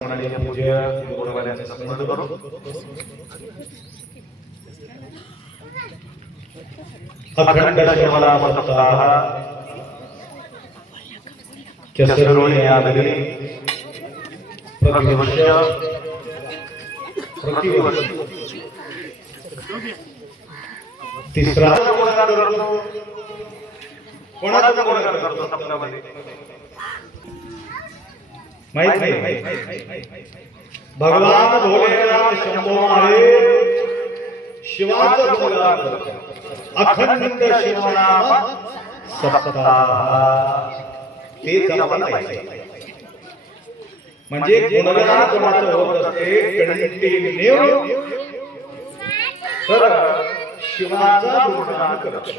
पूज्य गुरुवाऱ्यांचे संबंध करू अखंड शिवला सप्ताह केसरोळी आदली प्रतिवर्ष तिसरा गुणगान करतो. कोणाचा गुणगान करतो सप्ताहामध्ये माहित नाही. भगवान भोलेनाथ शंभो महादेव शिवाचं गुणगान करतो. अखंड शिवनाम सप्ताह ते जमत नाही. म्हणजे गुणगान कोणाचं होत असते कंटिन्यू तर शिवाचा गुणगान करतो.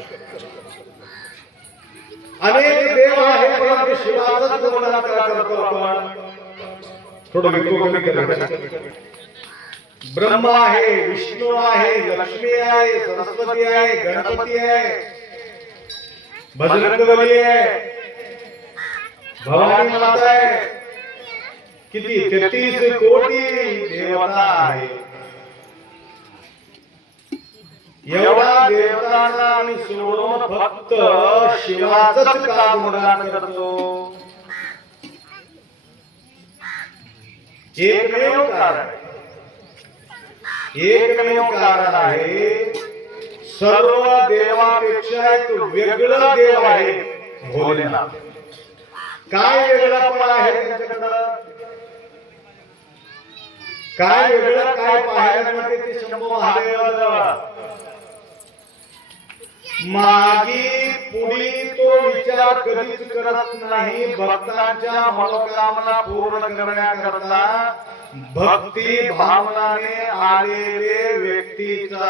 अनेक देव आहे परंतु शिवाचाच गुणगान करतो आपण. थोडं विको कमी करायचं. ब्रह्मा आहे, विष्णू आहे, लक्ष्मी आहे, सरस्वती आहे, गणपती आहे, बजरंगबली आहे, भवानी माता आहे, किती 33 कोटी देवता आहे. एवढा देवतांना आणि सोडून फक्त शिवाचंच का गुणगान करतो. एकमेव कारण आहे. सर्व देवापेक्षा एक वेगळं देव आहे भोलेनाथ. काय वेगळंपण आहे त्यांच्याकडं, काय वेगळं काय पाहायला मिळते ते शंभो महादेवाजवळ. मागी पुढी तो विचार कधीच करत नाही. भक्तांच्या मनोकामना पूर्ण करण्याकरता भक्ती भावनाने आलेले व्यक्तीचा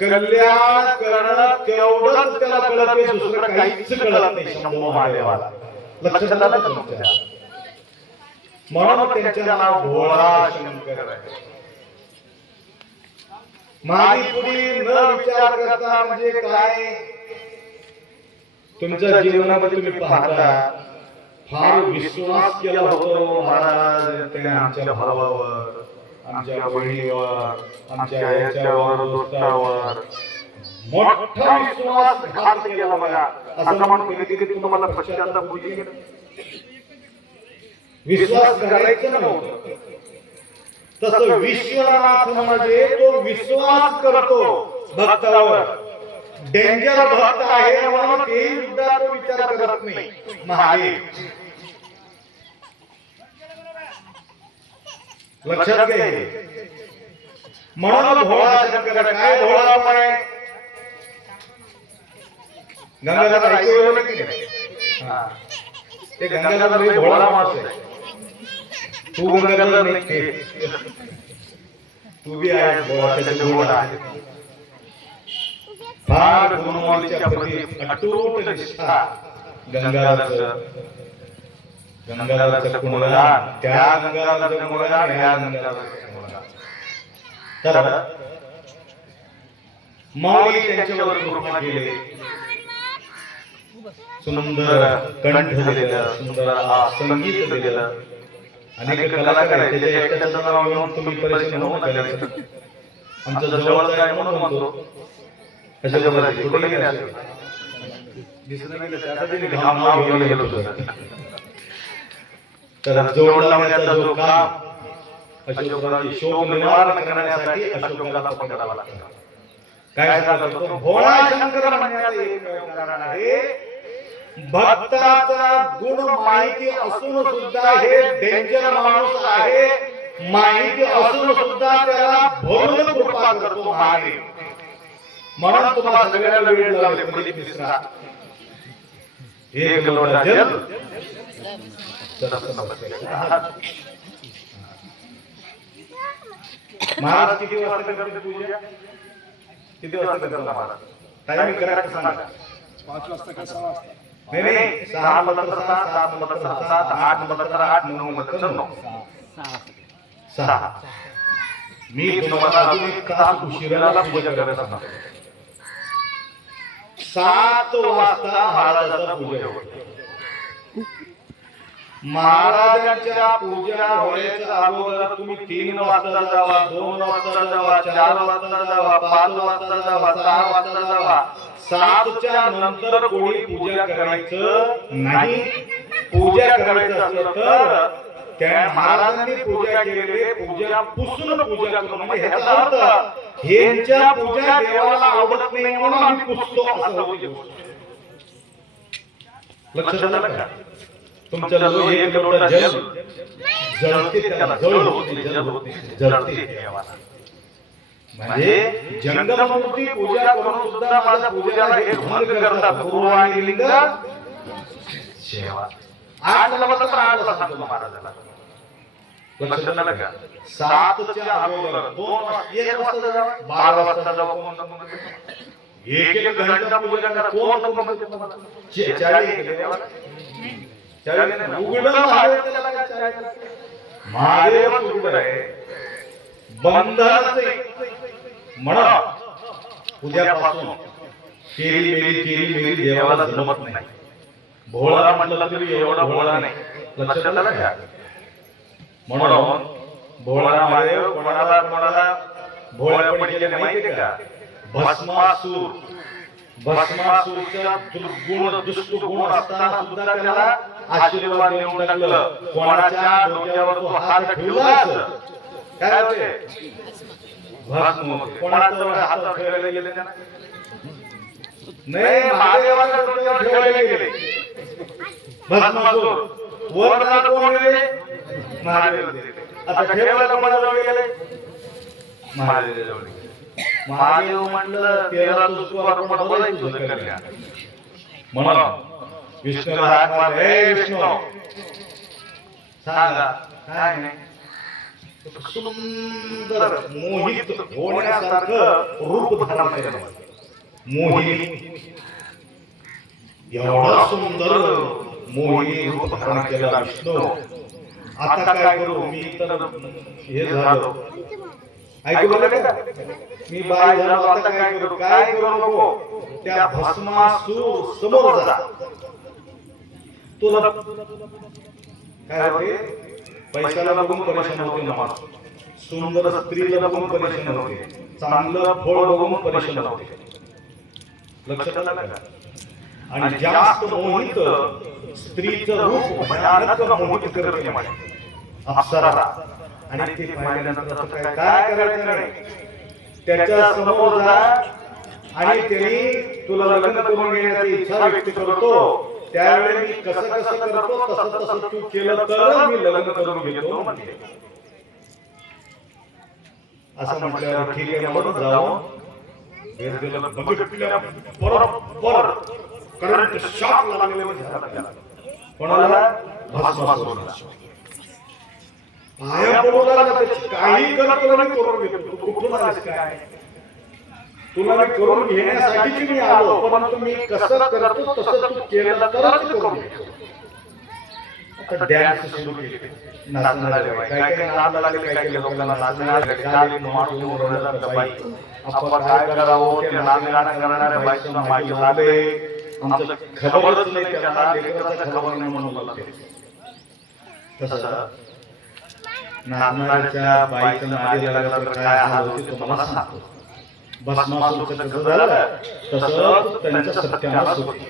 कल्याण करणं तेवढंच त्याला कळते, दुसरं काहीच कळत नाही शंभो महादेवाला. लक्षात आलं का तुमच्या? म्हणून त्यांचे नाव भोळा शंकर आहे. मागी पुढी न विचार करता म्हणजे काय. तुमच्या जीवनामध्ये तुम्ही पाहता फार विश्वास केला होतो महाराज त्याने आमच्या भावावर, आमच्या बहिणीवर, आमच्या आईच्यावर, दोस्तावर मोठा विश्वासघात केला बघा. असं म्हणून कधी तुम्हाला पश्चाताप होईल. विश्वास करायचा नव्हतं. तसं विश्वनाथ म्हणजे तो विश्वास करतो भक्तावर. डेंजर भक्त आहे म्हणून ते सुद्धा तो विचार करत नाही. महादेव लक्षात घ्या. म्हणून भोळा शंकर काय भोळा पण आहे. गंगाधर ऐकू येऊ की नाही. ते गंगाधर भोळा माणूस आहे. तू गंगाधर नाही, तू बी आहे भोळा. त्याच्या गुण आहे फार गुणवालीच्या प्रती अटूट निष्ठा. गंगाधरचं गुणगान, त्या गंगाधरचं गुणगान, ह्या गंगाधरचं गुणगान. तर माऊली त्यांच्यावर कृपा केली. सुंदर कंठ दिलेलं, सुंदर संगीत दिलेलं. अनेक कलाकार आहेत त्याच्या एकट्याचं नाव घेऊन तुम्ही परेशान होऊ नका. आमचं जवळचं आहे म्हणून म्हणतो. अशोकराजी कुठे गेले असेल दिसलं गेलं त्यासाठी नाव घेऊन गेलो होतो. तर जोड लावण्याचा जो काम अशोकराजी शोक निवारण करण्यासाठी अशोकाला पकडावा लागतो. काय सांगतो भोळा शंकर म्हणण्याचं एकमेव कारण आहे. भक्ताचा गुण माहिती असून सुद्धा हे डेंजर माणूस आहे. माहिती असून सुद्धा त्याला भरून कृपा करतो महादेव. म्हणून तुम्हाला सगळ्याला वेळ लावले. प्रदीप मिश्रा एक लोटा जल महाराज किती वाजता करते पूजा. किती वाजता करतो महाराज. टायमिंग करेक्ट सांगा. 5 वाजता का 6 वाजता. नाही 6 म्हणलं तर 6, 7 म्हणलं तर 7, 8 म्हणलं तर 8, 9 म्हणलं तर 9. 6. मी तुम्हाला अजून एक तास उशिराला पूजा करायला सांगतो. 7 वाजता महाराजाचा पूजा होते. महाराजांच्या पूजा व्हायच्या अगोदर तुम्ही 3 वाजता जावा, 2 वाजता जावा, 4 वाजता जावा, 5 वाजता जावा, 6 वाजता जावा, 7च्या नंतर कोणी पूजा करायचं नाही. पूजा करायचं असलं तर त्या महाराजांनी पूजा केलेली पूजा पुसून पूजा करू. म्हणजे ह्याचा अर्थ ह्यांच्या पूजा देवाला आवडत नाही म्हणून आम्ही पुसतो असं होईल. लक्षात आलं का? तुमच्या जो एक लोटा जल जळते त्याला जळ होते, जल होते, जळते देवाला. म्हणजे जंगमूर्ती पूजा करून सुद्धा माझ्या पूजेला हे भंग करतात. गुरु आणि लिंग सेवा. 8ला बसला तर 8ला सांगतो महाराजाला. लक्षात आलं का? 7च्या अगोदर 2 वाजता 1 वाजता जावा, 12 वाजता जावा. एक घंटा पूजा करा. कोण नको म्हणते तुम्हाला? चाळी देवाला उघडं महादेव त्याला काय चाळायचं? महादेव उघडं आहे, बंधनच म्हणा. उद्यापासून केली मेली देवाला जमत नाही. भोळा म्हटलं तरी एवढा भोळा नाही. लक्षात आलं का? म्हणून भोळा महादेव कोणाला भोळ्यापणी केले माहिती का? भस्मासूरचा दुष्ट गुण असताना सुद्धा त्याला आशीर्वाद देऊन टाकलं. कोणाच्या डोक्यावर तो हात ठेवलाच काय होते? भस्म होते. कोणाच्या हातात ठेवायला गेले नाही, महादेवाच्या डोक्यावर ठेवायला गेले. भस्मासूर वर कोण गेले? महादेव दिले. आता ठेवायला कोणाजवळ गेले? महादेव जवळ. महादेव म्हटलं 13 तुझ्यावर पण बोलायचं तुझं करूया. म्हणून विष्णू हाक मार, हे विष्णू सांगा काय नाही. सुंदर मोहित होण्यासारखं रूप धारण केलं. मोहिनी एवढं सुंदर मोहिनी रूप धारण केलं विष्णू. आता काय करू? मी तर हे झालो, ऐकू लागलं का? मी बाय झालो, आता काय करू? काय करू नको. त्या भस्मासूर समोर जा. तुला काय होते? पैशाला बघून परेशान होते ना माणूस. सुंदर स्त्रीला बघून परेशान होते. चांगलं फळ बघून परेशान होते. लक्षात आलं का? आणि जास्त मोहित स्त्रीचं रूप भयानक मोहित करते म्हणे अप्सरा. आणि ते पाहिल्यानंतर काय करायचं नाही. त्याच्या समोर जा आणि त्यांनी तुला लग्न करून घेण्याची इच्छा व्यक्त करतो. त्यावेळी मी कसं करतो तसं तू केलं तर मी लग्न करून घेतो म्हणते. असं म्हटल्यावर ठीक आहे म्हणून जाऊन बरोबर करंट शॉक लागलेले म्हणजे कोणाला? भस्मासूरला. पाया पडू लागला. काही करतो मी करून घेतो. तू कुठून आलास काय? तुला मी करून घेण्यासाठी मी आलो, परंतु मी कसं करतो तसं तू केलं तरच करून घेतो. आता डॅन्स सुरू केले. नाचणारे बाई काय काय नाच लागले. काही लोकांना नाचणारे गाणे माणूस उभं राहिला. बाई आपण काय करावं? ते नाचगाणं करणाऱ्या बाईंना माहिती झाले. आमचं खबरच नाही त्यांना. लेकराचं खबर नाही म्हणून बोलते. तसं नाचणाऱ्याच्या बाईचं नादी लागलं तर काय हाल होते तुम्हाला सांगतो. भस्मासूरचं कसं झालं तसं त्यांचं सत्यानाश होते.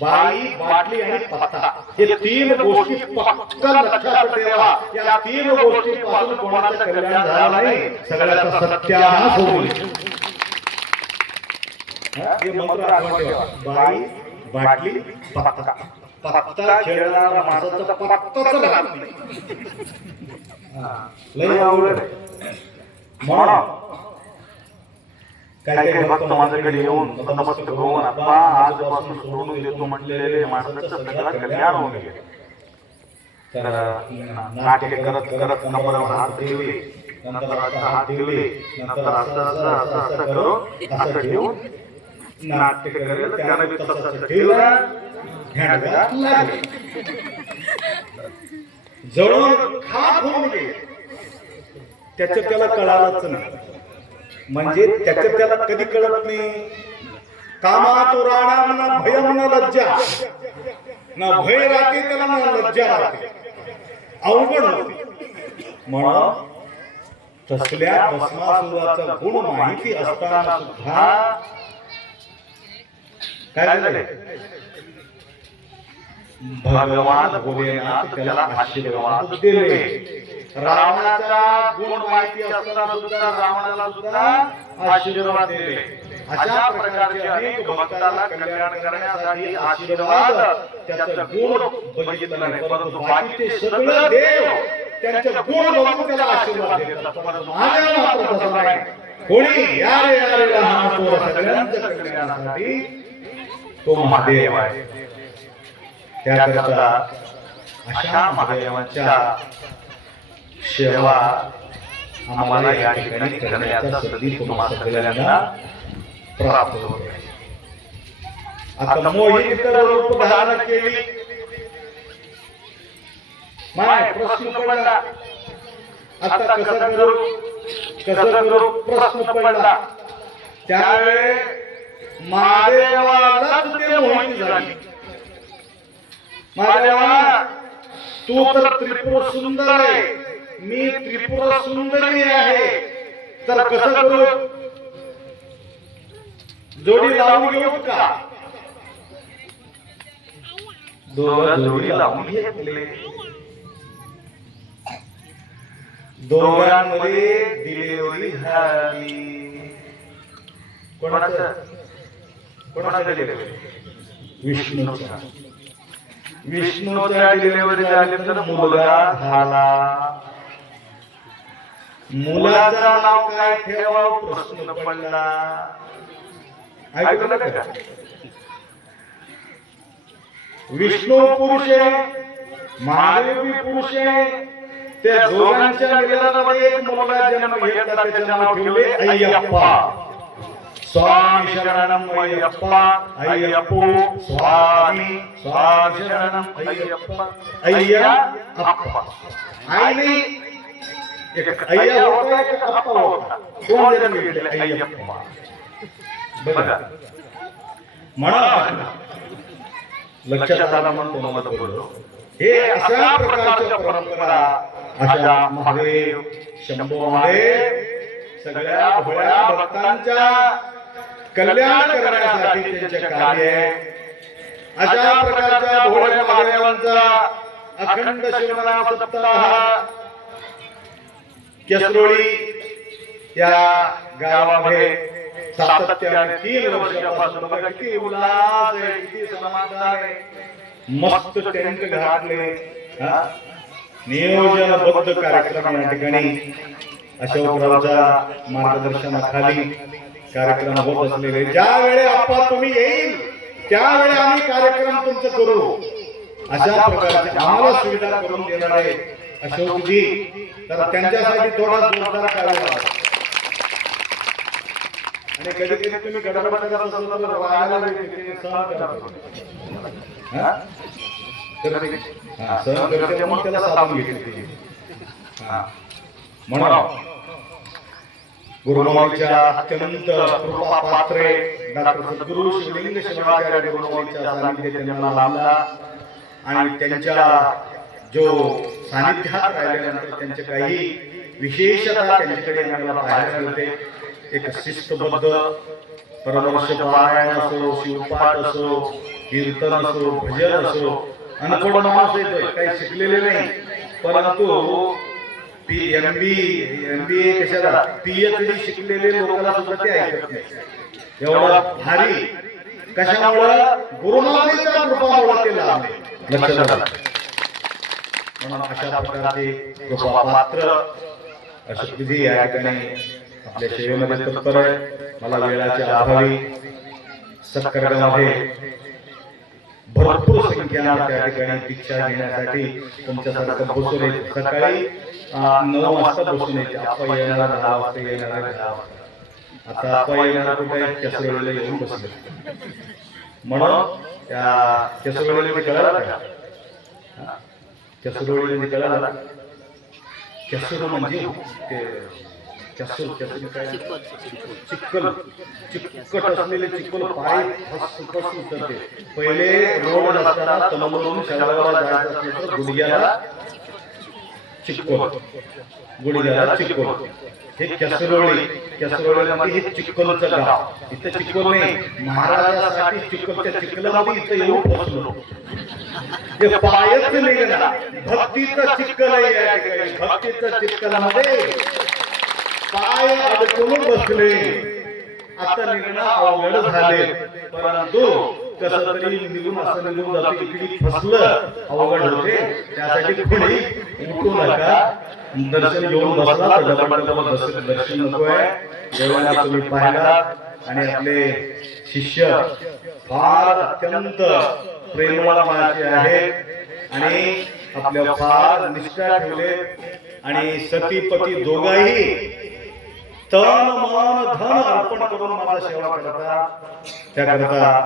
बाई, बाटली आणि पत्ता हे 3 गोष्टी पक्का लक्षात ठेवा. या 3 गोष्टींपासून कोणाचं कल्याण झालं नाही, सगळ्याचा सत्यानाश होईल. हे मंत्र आठवण ठेवा. बाई, बाटली, पत्ता. पत्ता खेळणारा माणसाचा पत्ताच राहत नाही. लय अवघड आहे. म्हणून काही भक्त माझ्याकडे येऊन नतमस्तक होऊन आप्पा आजपासून सोडून देतो म्हटलेले माणसाचं सगळं कल्याण होऊन गेले. तर नाट्य करत करत कमरावर हात ठेवले, नंतर असं हात ठेवले, नंतर असं करू असं ठेवून नाट्य करायला त्यानं तसं ठेवलं. ह्याला लागले जळून खाक होऊन गेले. त्याचं त्याला कळालंच नाही. म्हणजे त्याचं त्याला कधी कळत नाही. कामातुराणाम न भयम न लज्जा. न भय राहते त्याला न लज्जा राहते. अवघड होते. म्हणून तसल्या भस्मासुराचा गुण माहिती असताना सुद्धा काय झाले, भगवान भोलेनाथ त्याला आशीर्वाद दिले. रावणाचा गुण माहिती असताना सुद्धा रावणाला सुद्धा आशीर्वाद दिले. अशा प्रकारचे अनेक भक्ताला कल्याण करण्यासाठी आशीर्वाद त्याचा गुण बघितला नाही, परंतु बाकीचे सगळे देव त्यांचे गुण बघून त्याला आशीर्वाद देतात. परंतु महादेव मात्र तसा नाही. कोणी यारे यारे लहान थोर सगळ्यांच्या कल्याणासाठी तो महादेव आहे. त्याकरता अशा महादेवांच्या सेवा आम्हाला या ठिकाणी करण्याचा संधी तुम्हा सगळ्यांना प्राप्त होते. आता मोहिनी तर रूप धारण केली. माय प्रश्न पडला, आता कसं करू प्रश्न पडला. त्यावेळे महादेवालाच ते मोहिनी झाली. महादेवा तू तर त्रिपुर सुंदर आहे, मी त्रिपुर सुंदरी आहे, तर कसं करू, जोडी लावून घेऊ का? जोडी लावून घेतले. दोघांमध्ये डिलिव्हरी झाली. कोणाचं डिलिव्हरी? विष्णूचा. विष्णूच्या डिलिव्हरी झाली तर मुलगा झाला. मुलाचं नाव काय ठेवावं प्रश्न पडला. ऐकलं का? विष्णू पुरुष आहे, महादेवी पुरुष आहे. त्या दोघांच्या मिलनामध्ये एक मुलगा जन्म घेतला, त्याचे नाव ठेवले अय्यप्पा. स्वामी शरणम अय्यप्पा, अय्यप्पो स्वामी, स्वामी शरणम अय्यप्पा, अय्यप्पा. आईने एक अय्या होता, एक अप्पा होता. दोन जन्म घेतले अय्यप्पा. बघा म्हणा लक्षात आला म्हणून तुम्हाला बोललो. हे अशा प्रकारच्या परंपरा, अशा महादेव शंभो महादेव सगळ्या भोळ्या भक्तांच्या कल्याण करण्यासाठी त्यांचे कार्य आहे. अशा प्रकारच्या भोळ्या महादेवांचा अखंड शिवनाम सप्ताह केसरोळी या गावामध्ये सातत्याने 3 वर्षापासून बघा किती उल्हास आहे, किती समाधान आहे. मस्त टेंट घातले, नियोजनबद्ध कार्यक्रम या ठिकाणी अशोकरावच्या मार्गदर्शनाखाली कार्यक्रम होत असलेले. ज्या वेळे आपण तुम्ही येईल त्यावेळी आम्ही कार्यक्रम तुमचं करू. अशा प्रकारचे आम्हाला सुविधा करून देणारे अशोकजी, तर त्यांच्यासाठी थोडा जोरदार कार्यक्रम. आणि कधी कधी तुम्ही गडबड करत असाल तर रागाला सहन करते म्हणून त्याला साधून घेतली. म्हणून गुरुमाऊलीच्या अत्यंत कृपा पात्रे डॉक्टर सद्गुरु शिवलिंग शिवाचार्य गुरुमाऊलीच्या सानिध्यात जन्म लाभला. आणि त्यांच्या जो सानिध्यात राहिल्यानंतर त्यांचे काही विशेषता त्यांच्याकडे आम्हाला पाहायला मिळते. एक शिस्तबद्ध परमर्श पारायण असो, शिवपाठ असो, कीर्तन असो, भजन असो. अनपढ माणूस येतोय, काही शिकलेले नाही, परंतु MBA कशाला PhD शिकलेले लोकांना सुद्धा ते ऐकत नाही. एवढा भारी कशामुळं? गुरुमाऊलीच्या कृपामुळे ते लाभले. लक्षात आलं. म्हणून अशा प्रकारचे कृपापात्र अशोकजी या ठिकाणी आपल्या सेवेमध्ये तत्पर आहे. मला वेळाच्या अभावी सत्कर्मामध्ये भरपूर संख्या त्या ठिकाणी दीक्षा घेण्यासाठी तुमच्यासारखं बसून येते. सकाळी 9 वाजता बसून येते. आपण येणार 10 वाजता, येणार 10 वाजता. आता आपण येणार कुठे? केसरवेळीला येऊन बसले. म्हणून त्या केसरवेळीला कळाला का? केसरवेळीला कळाला. केसर म्हणजे चिकट असलेले चिखल पाय उतरते. पहिले रोड असताना तमलून शहराला जायचं असले तर गुडघ्याला चिक्कोल, गुढीदादा चिक्कोल, हे कसरोळीमध्ये हे चिक्कोलचं गाव. इथं चिक्कोल नाही, महाराजासाठी चिक्कोलच्या चिखलामध्ये इथं येऊन पोहोचलो. हे पायच निघणार, भक्तीचं चिखल आहे या ठिकाणी. भक्तीचं चिखलामध्ये पाय अडकून बसले. आता निघणं अवघड झाले, परंतु कसं तरी निघून असं निघून जाते. इकडे फसलं अवघड होते, त्यासाठी कोणी उठू नका. दर्शन घेऊन बसला तर डबल दर्शन नको आहे. देवाला तुम्ही पाहिला आणि आपले शिष्य फार अत्यंत प्रेमळ मनाचे आहेत आणि आपल्या फार निष्ठा ठेवले आणि सती पती दोघाही तन मन धन अर्पण करून माझा सेवा करतात. त्याकरता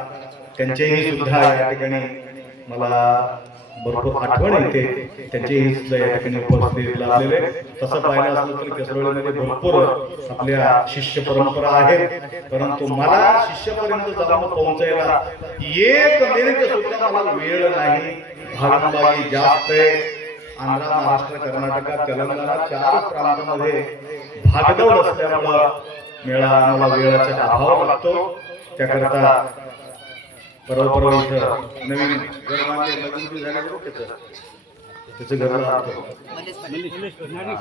त्यांचेही सुद्धा या ठिकाणी मला भरपूर आठवण येते. त्यांचेही सुद्धा या ठिकाणी उपस्थित लाभलेले. तसं पाहिलं असलं तर केसरवळीमध्ये भरपूर आपल्या शिष्य परंपरा आहेत, परंतु मला शिष्यापर्यंत जाऊन पोहोचायला एक मिनिट सुद्धा मला वेळ नाही. भागबागी जास्त आहे. आंध्र, महाराष्ट्र, कर्नाटक, तेलंगणा 4 प्रांतामध्ये भागदौड असल्यामुळं मला वेळाचा अभाव लागतो. त्याकरता परवा इथं नवीन घर बांधले, लग्न झाले बरोबर. त्याचं घर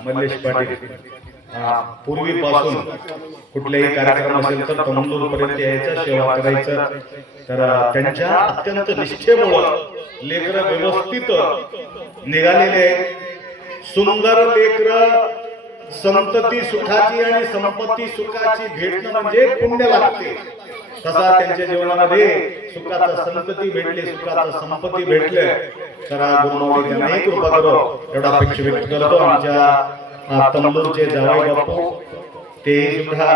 मल्लेश पाटील. पूर्वीपासून कुठल्याही कार्यक्रम असेल तर तमंदूर पर्यंत यायचं, सेवा करायचं. तर त्यांच्या अत्यंत निष्ठेमुळं लेकर व्यवस्थित निघालेले. सुंदर लेकर संतती सुखाची आणि संपत्ती सुखाची भेटणं म्हणजे पुण्य लागते. तसा त्यांच्या जीवनामध्ये सुखाचा संतती भेटली, सुखाचा संपत्ती भेटले. तर गुरुमाऊली त्यांनाही कृपा करो एवढा अपेक्षा व्यक्त करतो. आमच्या तमंदूरचे जावई बापू ते सुद्धा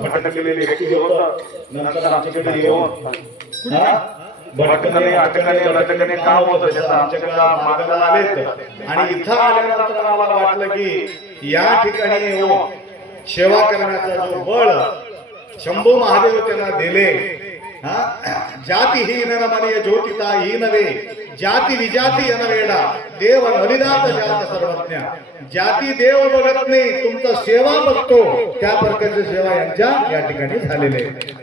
भटकलेले व्यक्ती होतं. नंतर आमच्याकडे येऊन भटकणे काम होतं, त्याचा आमच्याकडे मार्गाला आलेत. आणि इथं आल्यानंतर आम्हाला वाटलं की या ठिकाणी येऊन सेवा करण्याचा जो बळ शंभू महादेव त्यांना दिले. जाती ही नरमने ज्योतिता ही नवे, जाती विजाती अनवेडा, देव हरिदास जात सर्वज्ञ. जाती देव बघत नाही, तुमचा सेवा बघतो. त्या प्रकारची सेवा यांच्या या ठिकाणी झालेली आहे.